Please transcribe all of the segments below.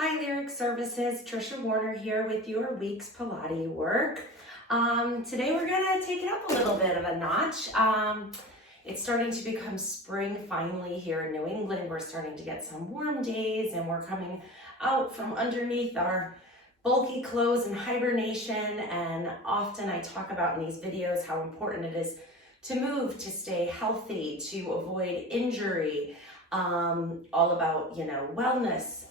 Hi, Lyric Services. Trisha Warner here with your week's Pilates work. Today we're gonna take it up a little bit of a notch. It's starting to become spring finally here in New England. We're starting to get some warm days and we're coming out from underneath our bulky clothes and hibernation. And often I talk about in these videos how important it is to move, to stay healthy, to avoid injury, all about, wellness.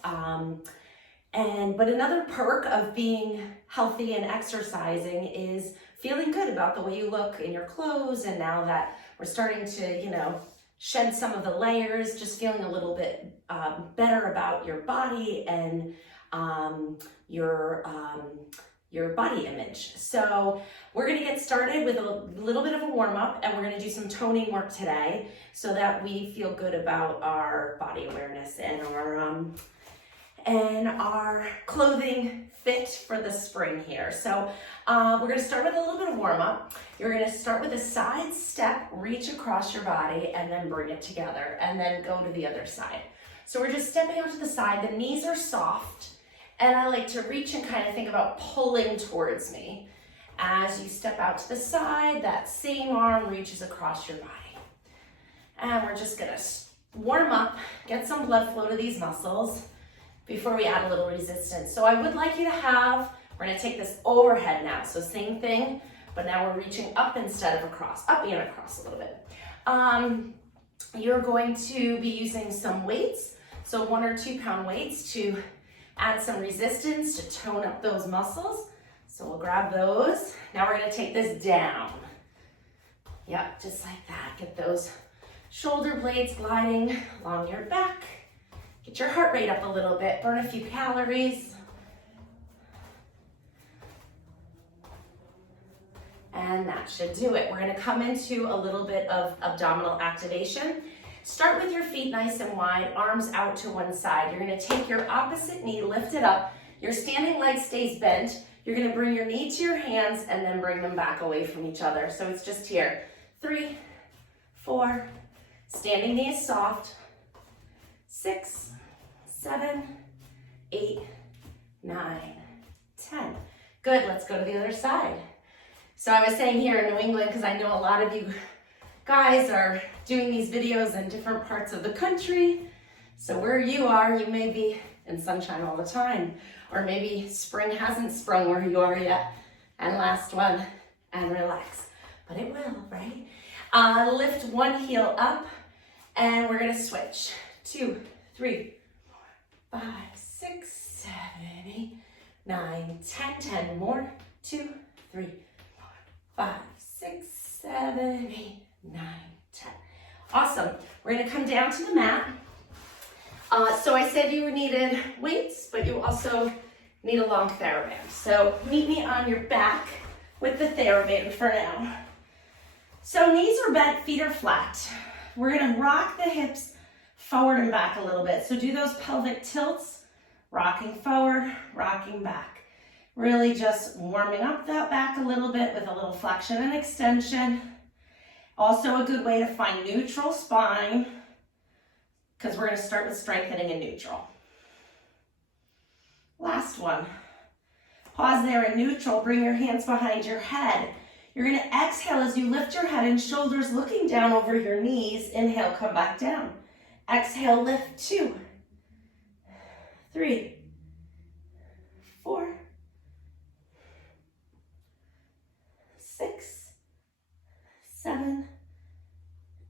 But another perk of being healthy and exercising is feeling good about the way you look in your clothes. And now that we're starting to, shed some of the layers, just feeling a little bit better about your body and your body image. So we're gonna get started with a little bit of a warm up, and we're gonna do some toning work today so that we feel good about our body awareness and our clothing fit for the spring here. So we're gonna start with a little bit of warm up. You're gonna start with a side step, reach across your body, and then bring it together, and then go to the other side. So we're just stepping out to the side. The knees are soft, and I like to reach and kind of think about pulling towards me. As you step out to the side, that same arm reaches across your body. And we're just gonna warm up, get some blood flow to these muscles before we add a little resistance. So I would like you to we're gonna take this overhead now. So same thing, but now we're reaching up instead of across, up and across a little bit. You're going to be using some weights. So 1 or 2 pound weights to add some resistance to tone up those muscles. So we'll grab those. Now we're gonna take this down. Yep, just like that. Get those shoulder blades gliding along your back. Get your heart rate up a little bit, burn a few calories. And that should do it. We're gonna come into a little bit of abdominal activation. Start with your feet nice and wide, arms out to one side. You're gonna take your opposite knee, lift it up. Your standing leg stays bent. You're gonna bring your knee to your hands and then bring them back away from each other. So it's just here. 3, 4, standing knee is soft. 6, 7, 8, 9, 10. Good, let's go to the other side. So I was saying here in New England, because I know a lot of you guys are doing these videos in different parts of the country. So where you are, you may be in sunshine all the time, or maybe spring hasn't sprung where you are yet. And last one, and relax. But it will, right? Lift one heel up, and we're gonna switch. 2, 3, 4, 5, 6, 7, 8, 9, 10. 10 more. 2, 3, 4, 5, 6, 7, 8, 9, 10. Awesome. We're gonna come down to the mat. So I said you needed weights, but you also need a long TheraBand. So meet me on your back with the TheraBand for now. So knees are bent, feet are flat. We're gonna rock the hips forward and back a little bit. So do those pelvic tilts, rocking forward, rocking back. Really just warming up that back a little bit with a little flexion and extension. Also a good way to find neutral spine, because we're gonna start with strengthening in neutral. Last one. Pause there in neutral, bring your hands behind your head. You're gonna exhale as you lift your head and shoulders looking down over your knees. Inhale, come back down. Exhale, lift. 2, 3, 4, 6, 7,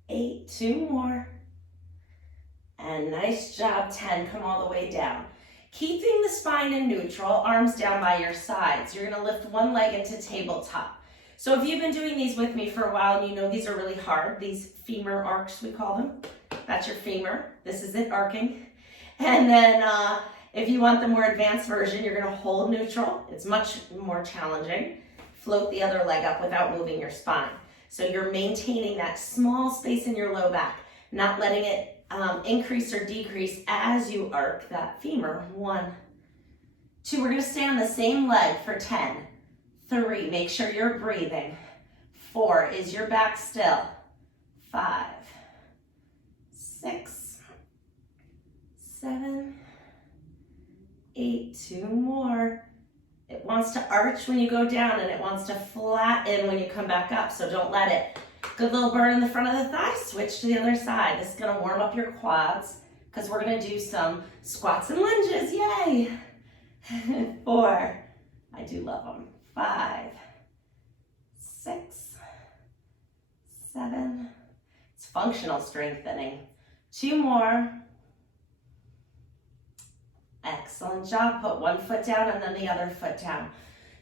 8, 2 more. And nice job, 10. Come all the way down. Keeping the spine in neutral, arms down by your sides. You're gonna lift one leg into tabletop. So if you've been doing these with me for a while, and you know these are really hard, these femur arcs, we call them. That's your femur. This is it arcing. And then if you want the more advanced version, you're gonna hold neutral. It's much more challenging. Float the other leg up without moving your spine. So you're maintaining that small space in your low back, not letting it increase or decrease as you arc that femur. 1, 2, we're gonna stay on the same leg for 10. 3, make sure you're breathing. 4, is your back still? 5, 6, 7, 8, 2 more. It wants to arch when you go down and it wants to flatten when you come back up, so don't let it. Good little burn in the front of the thigh. Switch to the other side. This is gonna warm up your quads because we're gonna do some squats and lunges, yay. 4, I do love them. 5, 6, 7, it's functional strengthening. 2 more. Excellent job. Put one foot down and then the other foot down.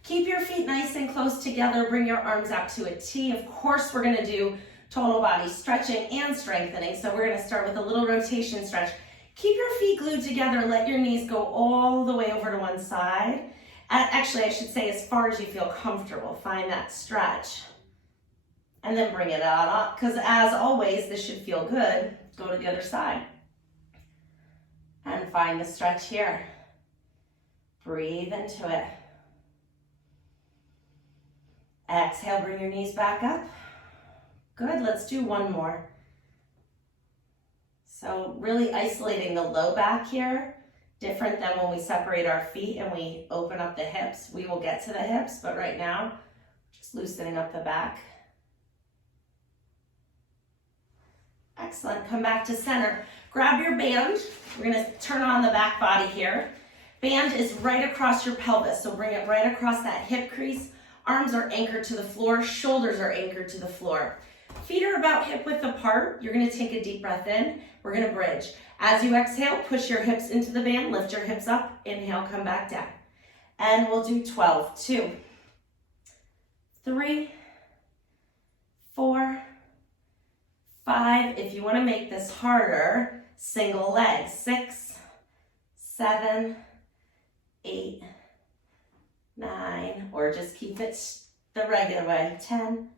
Keep your feet nice and close together. Bring your arms out to a T. Of course, we're going to do total body stretching and strengthening. So we're going to start with a little rotation stretch. Keep your feet glued together. Let your knees go all the way over to one side. Actually, I should say as far as you feel comfortable. Find that stretch. And then bring it on up. Because as always, this should feel good. Go to the other side. And find the stretch here. Breathe into it. Exhale, bring your knees back up. Good, let's do one more. So really isolating the low back here, different than when we separate our feet and we open up the hips. We will get to the hips, but right now, just loosening up the back. Excellent, come back to center. Grab your band. We're gonna turn on the back body here. Band is right across your pelvis, so bring it right across that hip crease. Arms are anchored to the floor, shoulders are anchored to the floor. Feet are about hip width apart. You're gonna take a deep breath in. We're gonna bridge. As you exhale, push your hips into the band, lift your hips up, inhale, come back down. And we'll do 12, 2, 3, 4, 5. If you wanna make this harder, single leg, 6, 7, 8, 9, or just keep it the regular way, 10,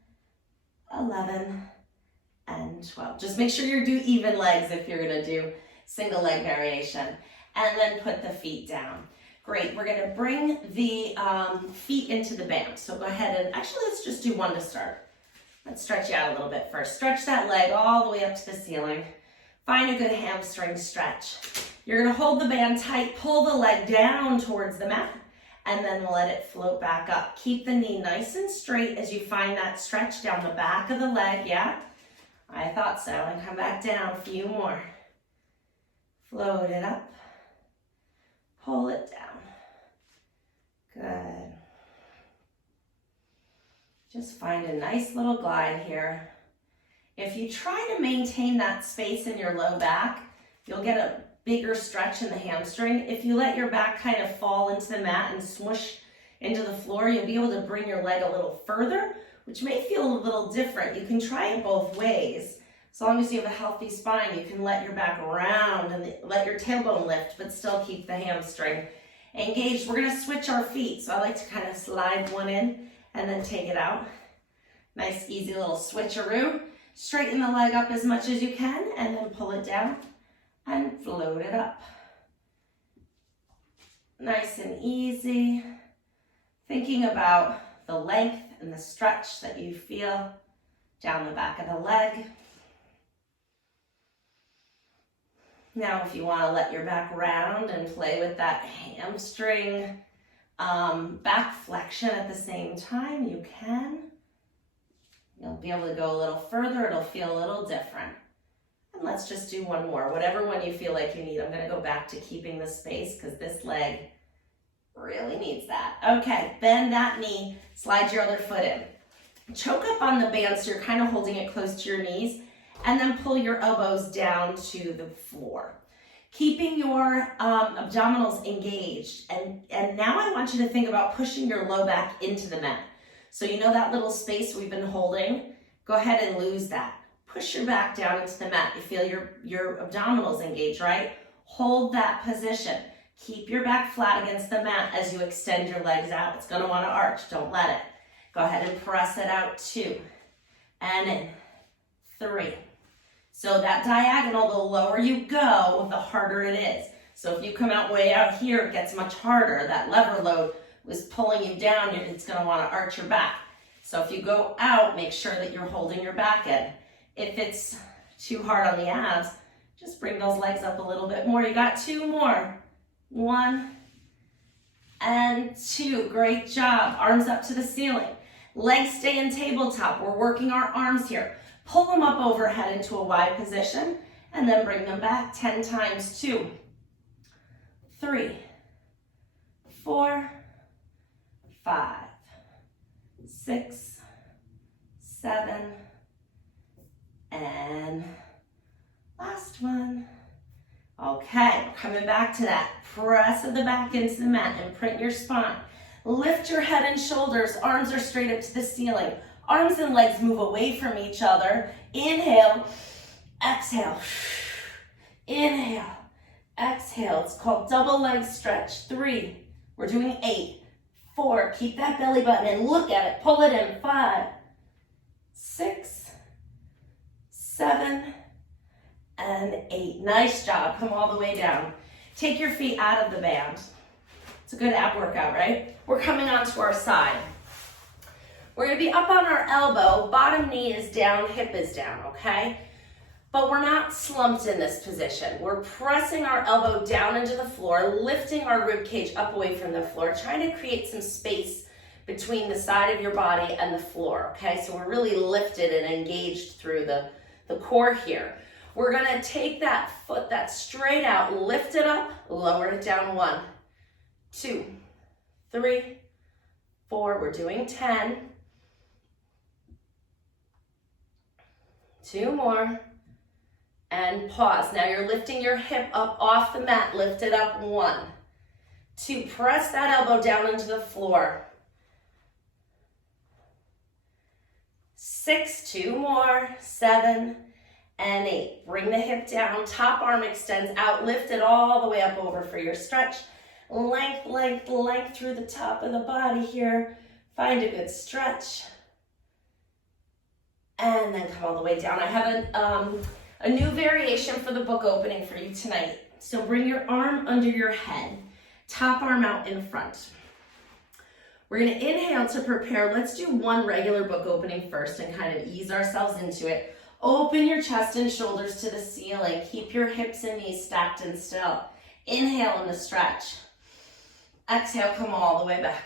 11, and 12. Just make sure you do even legs if you're gonna do single leg variation. And then put the feet down. Great, we're gonna bring the feet into the band. So go ahead and, actually let's just do one to start. Let's stretch you out a little bit first. Stretch that leg all the way up to the ceiling. Find a good hamstring stretch. You're gonna hold the band tight, pull the leg down towards the mat, and then let it float back up. Keep the knee nice and straight as you find that stretch down the back of the leg, yeah? I thought so, and come back down, a few more. Float it up, pull it down. Good. Just find a nice little glide here. If you try to maintain that space in your low back, you'll get a bigger stretch in the hamstring. If you let your back kind of fall into the mat and swoosh into the floor, you'll be able to bring your leg a little further, which may feel a little different. You can try it both ways. As long as you have a healthy spine, you can let your back round and let your tailbone lift, but still keep the hamstring engaged. We're gonna switch our feet. So I like to kind of slide one in and then take it out. Nice, easy little switcheroo. Straighten the leg up as much as you can and then pull it down and float it up. Nice and easy. Thinking about the length and the stretch that you feel down the back of the leg. Now, if you want to let your back round and play with that hamstring back flexion at the same time, you can. You'll be able to go a little further. It'll feel a little different. And let's just do one more, whatever one you feel like you need. I'm gonna go back to keeping the space because this leg really needs that. Okay, bend that knee, slide your other foot in. Choke up on the band so you're kind of holding it close to your knees, and then pull your elbows down to the floor. Keeping your abdominals engaged. And now I want you to think about pushing your low back into the mat. So you know that little space we've been holding? Go ahead and lose that. Push your back down into the mat. You feel your abdominals engaged, right? Hold that position. Keep your back flat against the mat as you extend your legs out. It's gonna wanna arch, don't let it. Go ahead and press it out, 2, and in, 3. So that diagonal, the lower you go, the harder it is. So if you come out way out here, it gets much harder. That lever load was pulling you down, it's gonna wanna arch your back. So if you go out, make sure that you're holding your back in. If it's too hard on the abs, just bring those legs up a little bit more. You got 2 more. 1, and 2. Great job. Arms up to the ceiling. Legs stay in tabletop. We're working our arms here. Pull them up overhead into a wide position and then bring them back 10 times. 2, 3, 4, 5, 6, 7, and last one. Okay, we're coming back to that. Press of the back into the mat, imprint your spine. Lift your head and shoulders, arms are straight up to the ceiling. Arms and legs move away from each other. Inhale, exhale. Inhale, exhale. It's called double leg stretch. 3, we're doing 8, 4, keep that belly button in, look at it, pull it in. 5, 6, 7, and 8. Nice job. Come all the way down. Take your feet out of the band. It's a good ab workout, right? We're coming onto our side. We're going to be up on our elbow. Bottom knee is down, hip is down, okay? But we're not slumped in this position. We're pressing our elbow down into the floor, lifting our rib cage up away from the floor, trying to create some space between the side of your body and the floor, okay? So we're really lifted and engaged through the core here. We're gonna take that foot that's straight out, lift it up, lower it down. 1, 2, 3, 4, we're doing 10. 2 more, and pause. Now you're lifting your hip up off the mat, lift it up. 1, 2, press that elbow down into the floor. 6, 2 more, 7, and 8. Bring the hip down, top arm extends out, lift it all the way up over for your stretch. Length, length, length through the top of the body here. Find a good stretch. And then come all the way down. I have a new variation for the book opening for you tonight. So bring your arm under your head, top arm out in front. We're gonna inhale to prepare. Let's do one regular book opening first and kind of ease ourselves into it. Open your chest and shoulders to the ceiling. Keep your hips and knees stacked and still. Inhale in the stretch. Exhale, come all the way back.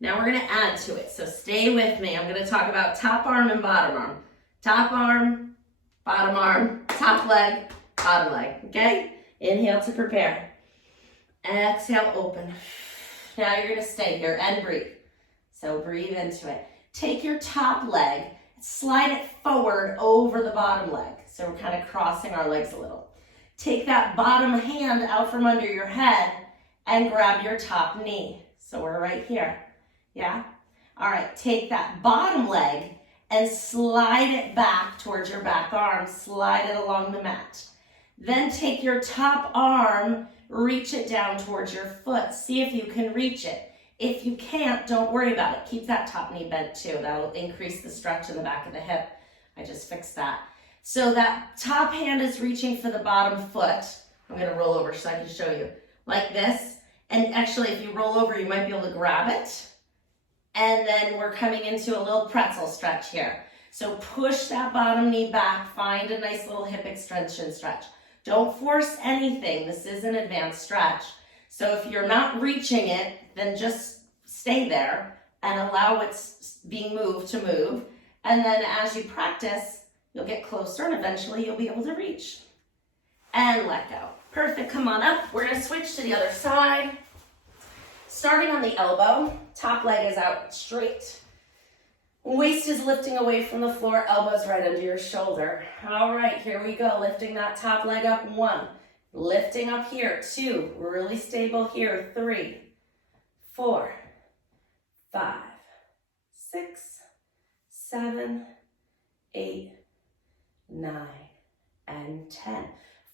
Now we're gonna add to it, so stay with me. I'm gonna talk about top arm and bottom arm. Top arm, bottom arm, top leg, bottom leg, okay? Inhale to prepare. Exhale, open. Now you're gonna stay here and breathe. So breathe into it. Take your top leg, slide it forward over the bottom leg. So we're kind of crossing our legs a little. Take that bottom hand out from under your head and grab your top knee. So we're right here, yeah? All right, take that bottom leg and slide it back towards your back arm. Slide it along the mat. Then take your top arm, reach it down towards your foot. See if you can reach it. If you can't, don't worry about it. Keep that top knee bent too. That'll increase the stretch in the back of the hip. I just fixed that. So that top hand is reaching for the bottom foot. I'm gonna roll over so I can show you. Like this. And actually, if you roll over, you might be able to grab it. And then we're coming into a little pretzel stretch here. So push that bottom knee back. Find a nice little hip extension stretch. Don't force anything. This is an advanced stretch. So if you're not reaching it, then just stay there and allow what's being moved to move. And then as you practice, you'll get closer and eventually you'll be able to reach. And let go. Perfect, come on up. We're gonna switch to the other side. Starting on the elbow, top leg is out straight. Waist is lifting away from the floor, elbows right under your shoulder. All right, here we go, lifting that top leg up. 1, lifting up here. 2, really stable here. 3, 4, 5, 6, 7, 8, 9, and 10.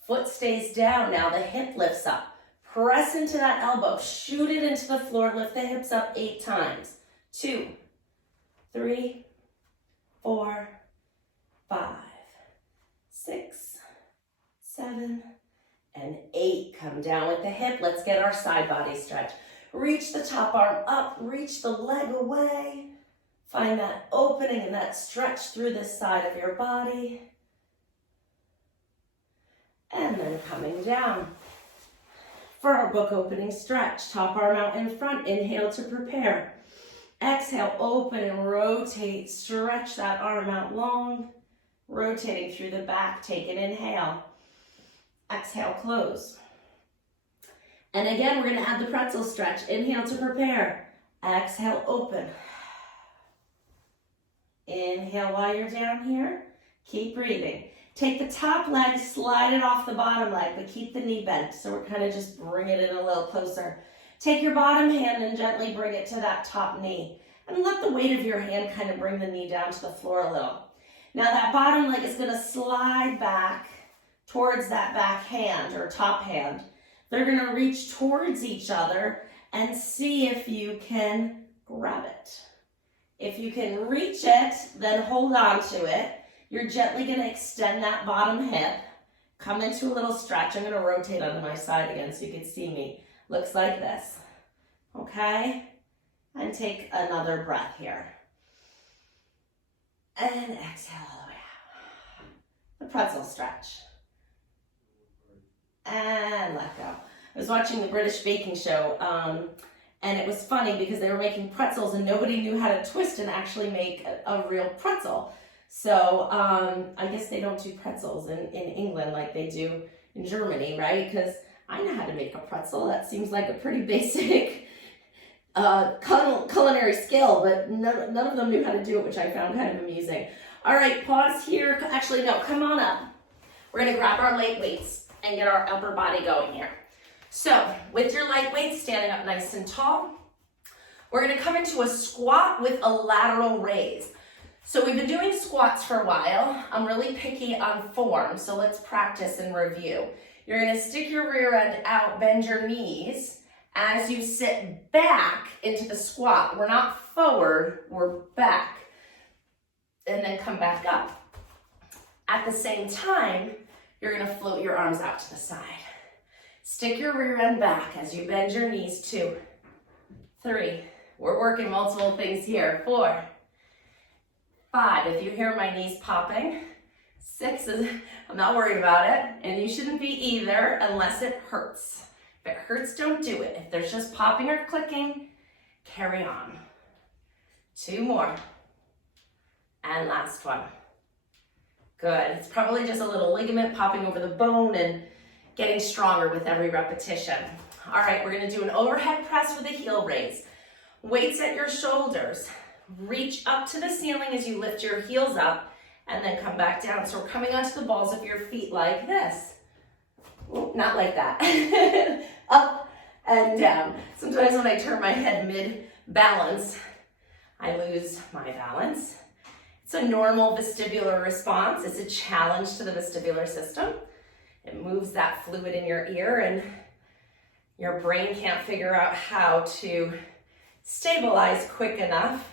Foot stays down. Now the hip lifts up. Press into that elbow. Shoot it into the floor. Lift the hips up 8 times. 2, 3, 4, 5, 6, 7, and 8. Come down with the hip. Let's get our side body stretch. Reach the top arm up. Reach the leg away. Find that opening and that stretch through this side of your body. And then coming down. For more, book opening stretch. Top arm out in front, inhale to prepare. Exhale, open and rotate, stretch that arm out long, rotating through the back. Take an inhale. Exhale, close. And again, we're gonna add the pretzel stretch. Inhale to prepare. Exhale, open. Inhale while you're down here. Keep breathing. Take the top leg, slide it off the bottom leg, but keep the knee bent. So we're kind of just bringing it in a little closer. Take your bottom hand and gently bring it to that top knee. And let the weight of your hand kind of bring the knee down to the floor a little. Now that bottom leg is gonna slide back towards that back hand or top hand. They're gonna reach towards each other and see if you can grab it. If you can reach it, then hold on to it. You're gently going to extend that bottom hip, come into a little stretch. I'm going to rotate onto my side again so you can see me. Looks like this, okay? And take another breath here. And exhale all the way out. The pretzel stretch. And let go. I was watching the British baking show, and it was funny because they were making pretzels and nobody knew how to twist and actually make a real pretzel. So I guess they don't do pretzels in England like they do in Germany, right? Because I know how to make a pretzel. That seems like a pretty basic culinary skill, but none of them knew how to do it, which I found kind of amusing. All right, pause here. Actually, no, come on up. We're going to grab our light weights and get our upper body going here. So with your light weights, standing up nice and tall, we're going to come into a squat with a lateral raise. So we've been doing squats for a while. I'm really picky on form, so let's practice and review. You're gonna stick your rear end out, bend your knees. As you sit back into the squat, we're not forward, we're back. And then come back up. At the same time, you're gonna float your arms out to the side. Stick your rear end back as you bend your knees. 2, 3. We're working multiple things here. 4, 5, if you hear my knees popping. 6 is, I'm not worried about it, and you shouldn't be either unless it hurts. If it hurts, don't do it. If there's just popping or clicking, carry on. 2 more. And last one. Good. It's probably just a little ligament popping over the bone and getting stronger with every repetition. All right, we're gonna do an overhead press with a heel raise. Weights at your shoulders. Reach up to the ceiling as you lift your heels up and then come back down. So we're coming onto the balls of your feet like this. Ooh, not like that. Up and down. Sometimes when I turn my head mid-balance, I lose my balance. It's a normal vestibular response. It's a challenge to the vestibular system. It moves that fluid in your ear and your brain can't figure out how to stabilize quick enough.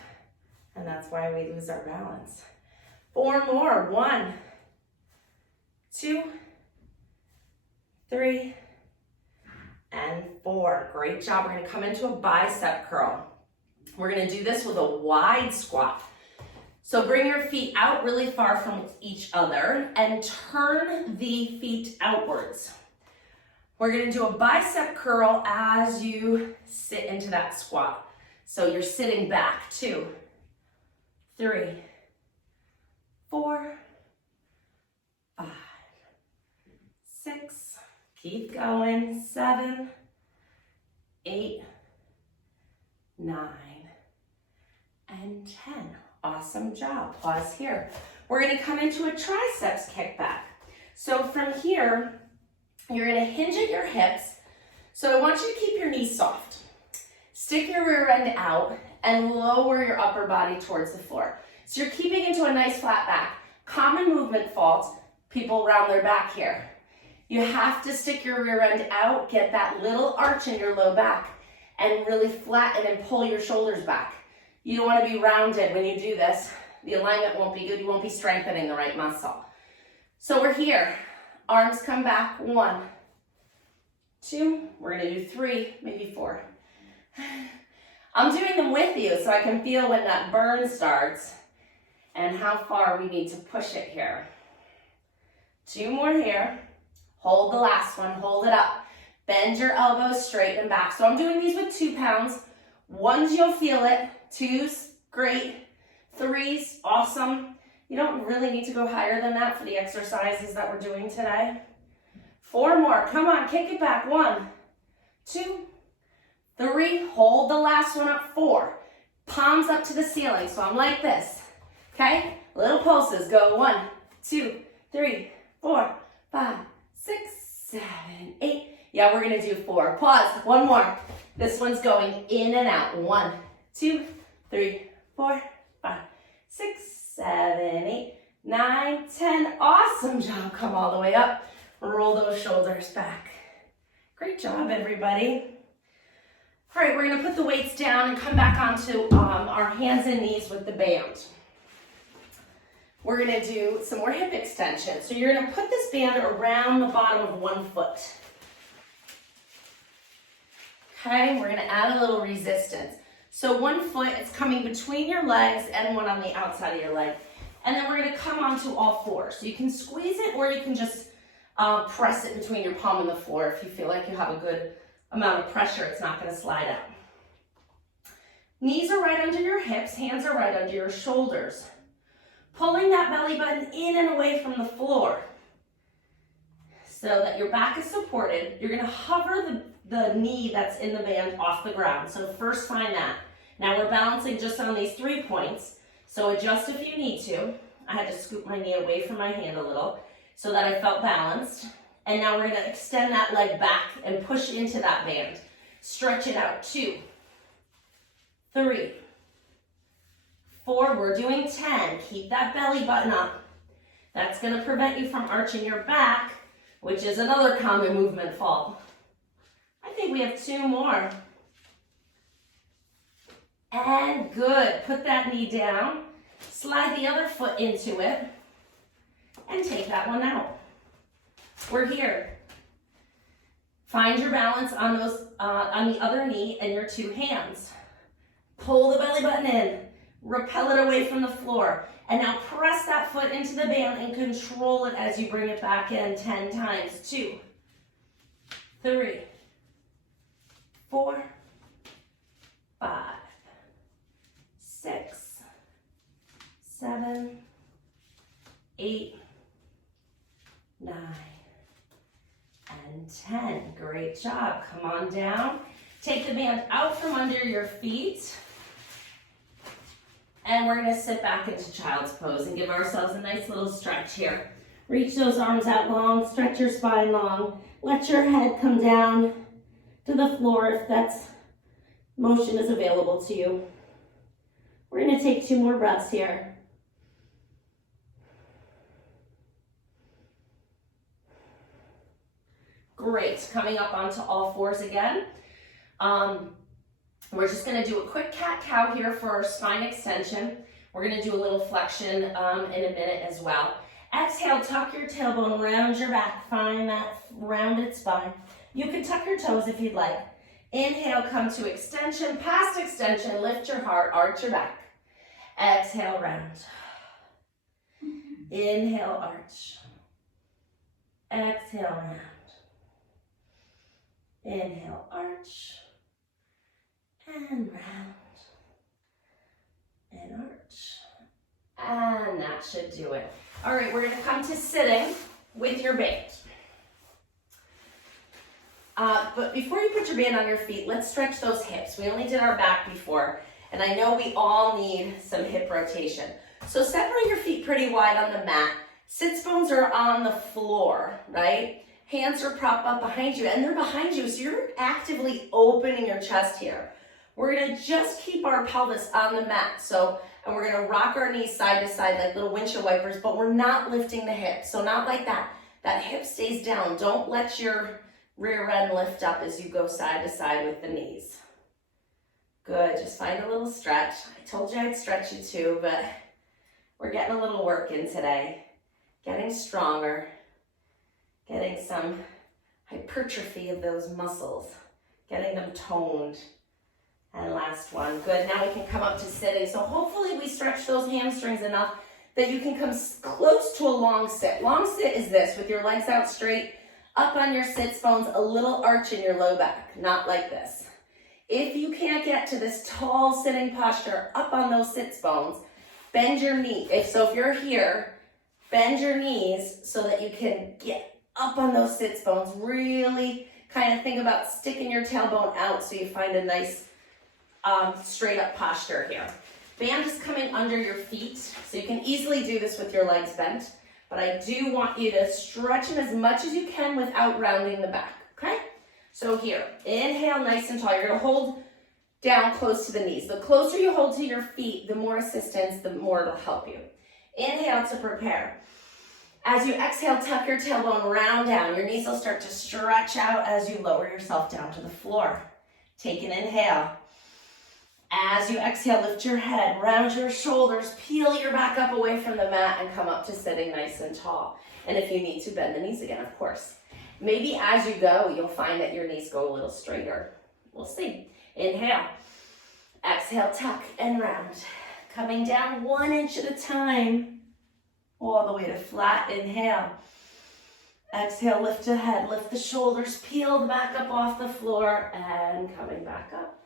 And that's why we lose our balance. 4 more. 1, 2, 3, and 4. Great job. We're going to come into a bicep curl. We're going to do this with a wide squat. So bring your feet out really far from each other and turn the feet outwards. We're going to do a bicep curl as you sit into that squat. So you're sitting back. 2, 3, 4, 5, 6, keep going, 7, 8, 9, and 10. Awesome job. Pause here. We're going to come into a triceps kickback. So from here, you're going to hinge at your hips. So I want you to keep your knees soft. Stick your rear end out and lower your upper body towards the floor. So you're keeping into a nice flat back. Common movement fault, people round their back here. You have to stick your rear end out, get that little arch in your low back, and really flatten and pull your shoulders back. You don't want to be rounded when you do this. The alignment won't be good. You won't be strengthening the right muscle. So we're here. Arms come back. 1, 2. We're going to do 3, maybe 4. I'm doing them with you so I can feel when that burn starts and how far we need to push it here. 2 more here. Hold the last one. Hold it up. Bend your elbows, straighten back. So I'm doing these with 2 pounds. 1s, you'll feel it. 2s, great. 3s, awesome. You don't really need to go higher than that for the exercises that we're doing today. 4 more, come on, kick it back. 1, 2, 3, hold the last one up. 4, palms up to the ceiling. So I'm like this, okay? Little pulses, go 1, 2, 3, 4, 5, 6, 7, 8. Yeah, we're gonna do 4. Pause, 1 more. This one's going in and out. 1, 2, 3, 4, 5, 6, 7, 8, 9, 10. Awesome job. Come all the way up. Roll those shoulders back. Great job, everybody. All right, we're gonna put the weights down and come back onto our hands and knees with the band. We're gonna do some more hip extension. So you're gonna put this band around the bottom of 1 foot. Okay, we're gonna add a little resistance. So 1 foot is coming between your legs and one on the outside of your leg. And then we're gonna come onto all 4. So you can squeeze it or you can just press it between your palm and the floor. If you feel like you have a good amount of pressure, it's not gonna slide out. Knees are right under your hips, hands are right under your shoulders. Pulling that belly button in and away from the floor so that your back is supported. You're gonna hover the knee that's in the band off the ground. So first find that. Now we're balancing just on these 3 points. So adjust if you need to. I had to scoop my knee away from my hand a little so that I felt balanced. And now we're gonna extend that leg back and push into that band. Stretch it out. 2, 3, 4, we're doing 10. Keep that belly button up. That's gonna prevent you from arching your back, which is another common movement fault. I think we have 2 more. And good, put that knee down, slide the other foot into it, and take that one out. We're here. Find your balance on on the other knee and your 2 hands. Pull the belly button in, repel it away from the floor, and now press that foot into the band and control it as you bring it back in 10 times. 2, 3, 4, 5, 6, 7, 8, 9, and 10. Great job. Come on down. Take the band out from under your feet. And we're gonna sit back into child's pose and give ourselves a nice little stretch here. Reach those arms out long, stretch your spine long. Let your head come down to the floor if that's motion is available to you. We're gonna take 2 more breaths here. Great, coming up onto all 4s again. We're just gonna do a quick cat-cow here for our spine extension. We're gonna do a little flexion in a minute as well. Exhale, tuck your tailbone, round your back, find that rounded spine. You can tuck your toes if you'd like. Inhale, come to extension, past extension, lift your heart, arch your back. Exhale, round. Inhale, arch. Exhale, round. Inhale, arch. And round. And arch. And that should do it. All right, we're gonna come to sitting with your band. But before you put your band on your feet, let's stretch those hips. We only did our back before, and I know we all need some hip rotation. So separate your feet pretty wide on the mat. Sits bones are on the floor, right? Hands are propped up behind you, and they're behind you, so you're actively opening your chest here. We're gonna just keep our pelvis on the mat, and we're gonna rock our knees side to side like little windshield wipers, but we're not lifting the hips, so not like that. That hip stays down. Don't let your rear end lift up as you go side to side with the knees. Good, just find a little stretch. I told you I'd stretch you too, but we're getting a little work in today. Getting stronger, getting some hypertrophy of those muscles, getting them toned. And last one, good. Now we can come up to sitting. So hopefully we stretch those hamstrings enough that you can come close to a long sit. Long sit is this, with your legs out straight, up on your sits bones, a little arch in your low back, not like this. If you can't get to this tall sitting posture up on those sits bones, bend your knee. If you're here, bend your knees so that you can get up on those sits bones. Really kind of think about sticking your tailbone out so you find a nice straight up posture here. Band is coming under your feet, so you can easily do this with your legs bent, but I do want you to stretch them as much as you can without rounding the back, okay? So here, inhale nice and tall. You're gonna hold down close to the knees. The closer you hold to your feet, the more assistance, the more it'll help you. Inhale to prepare. As you exhale, tuck your tailbone round down. Your knees will start to stretch out as you lower yourself down to the floor. Take an inhale. As you exhale, lift your head, round your shoulders, peel your back up away from the mat and come up to sitting nice and tall. And if you need to, bend the knees again, of course. Maybe as you go, you'll find that your knees go a little straighter. We'll see. Inhale. Exhale, tuck and round. Coming down 1 inch at a time, all the way to flat. Inhale. Exhale, lift the head, lift the shoulders, peel the back up off the floor, and coming back up.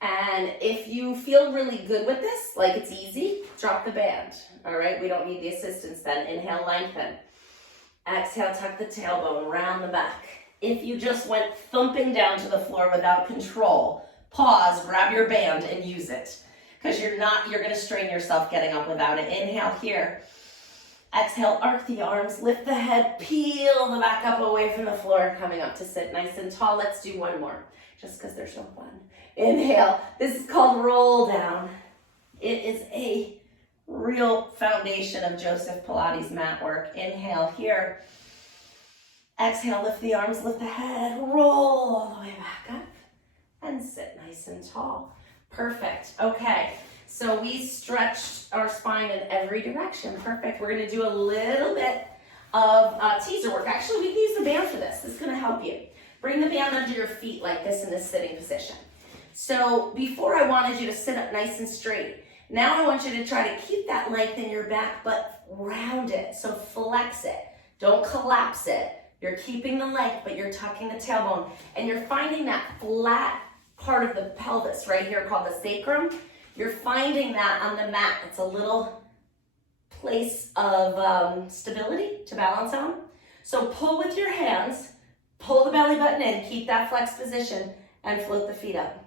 And if you feel really good with this, like it's easy, drop the band, all right? We don't need the assistance then. Inhale, lengthen. Exhale, tuck the tailbone, round the back. If you just went thumping down to the floor without control, pause, grab your band and use it. Because you're gonna strain yourself getting up without it. Inhale here. Exhale, arc the arms, lift the head, peel the back up away from the floor, coming up to sit nice and tall. Let's do one more, just because they're so fun. Inhale. This is called roll down. It is a real foundation of Joseph Pilates mat work. Inhale here. Exhale, lift the arms, lift the head, roll all the way back up, and sit nice and tall. Perfect. Okay, so we stretched our spine in every direction. Perfect. We're gonna do a little bit of teaser work. Actually, we can use the band for this. This is gonna help you. Bring the band under your feet like this in this sitting position. So before I wanted you to sit up nice and straight. Now I want you to try to keep that length in your back, but round it. So flex it. Don't collapse it. You're keeping the length, but you're tucking the tailbone. And you're finding that flat part of the pelvis right here called the sacrum. You're finding that on the mat. It's a little place of stability to balance on. So pull with your hands, pull the belly button in, keep that flexed position, and float the feet up.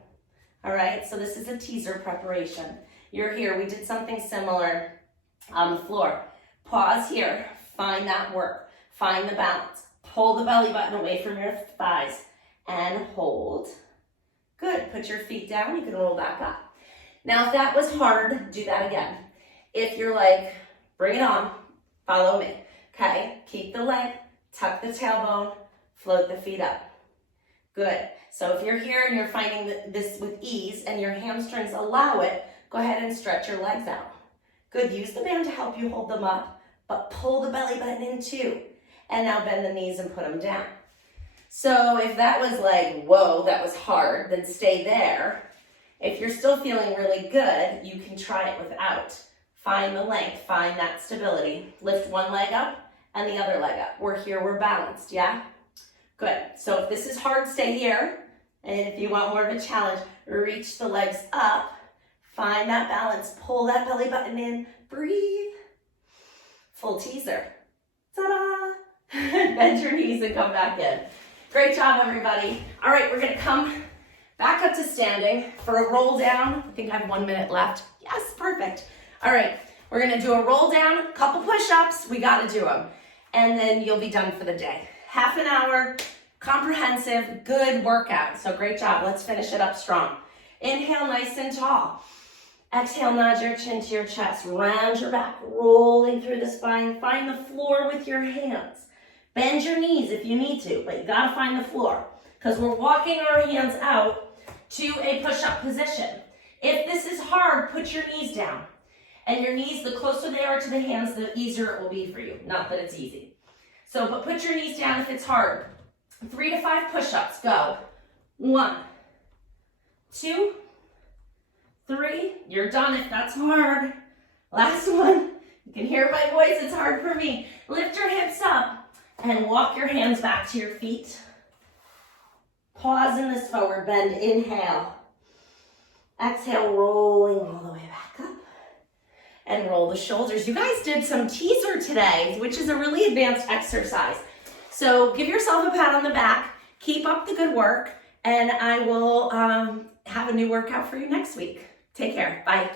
All right, so this is a teaser preparation. You're here, we did something similar on the floor. Pause here, find that work, find the balance. Pull the belly button away from your thighs and hold. Good, put your feet down, you can roll back up. Now if that was hard, do that again. If you're like, bring it on, follow me. Okay, keep the leg, tuck the tailbone, float the feet up. Good, so if you're here and you're finding this with ease and your hamstrings allow it, go ahead and stretch your legs out. Good, use the band to help you hold them up, but pull the belly button in too. And now bend the knees and put them down. So if that was like, whoa, that was hard, then stay there. If you're still feeling really good, you can try it without. Find the length, find that stability. Lift one leg up and the other leg up. We're here, we're balanced, yeah? Good, so if this is hard, stay here. And if you want more of a challenge, reach the legs up, find that balance, pull that belly button in, breathe. Full teaser, ta-da! Bend your knees and come back in. Great job, everybody. All right, we're gonna come back up to standing for a roll down. I think I have 1 minute left. Yes, perfect. All right, we're gonna do a roll down, a couple push-ups, we gotta do them. And then you'll be done for the day. Half an hour, comprehensive, good workout. So great job, let's finish it up strong. Inhale, nice and tall. Exhale, nod your chin to your chest, round your back, rolling through the spine. Find the floor with your hands. Bend your knees if you need to, but you gotta find the floor because we're walking our hands out to a push-up position. If this is hard, put your knees down. And your knees, the closer they are to the hands, the easier it will be for you. Not that it's easy. So, but put your knees down if it's hard. 3 to 5 push-ups, go. 1, 2, 3, you're done if that's hard. Last one, you can hear my voice, it's hard for me. Lift your hips up And walk your hands back to your feet. Pause in this forward bend. Inhale. Exhale, rolling all the way back up. And roll the shoulders. You guys did some teaser today, which is a really advanced exercise. So give yourself a pat on the back. Keep up the good work. And I will have a new workout for you next week. Take care. Bye.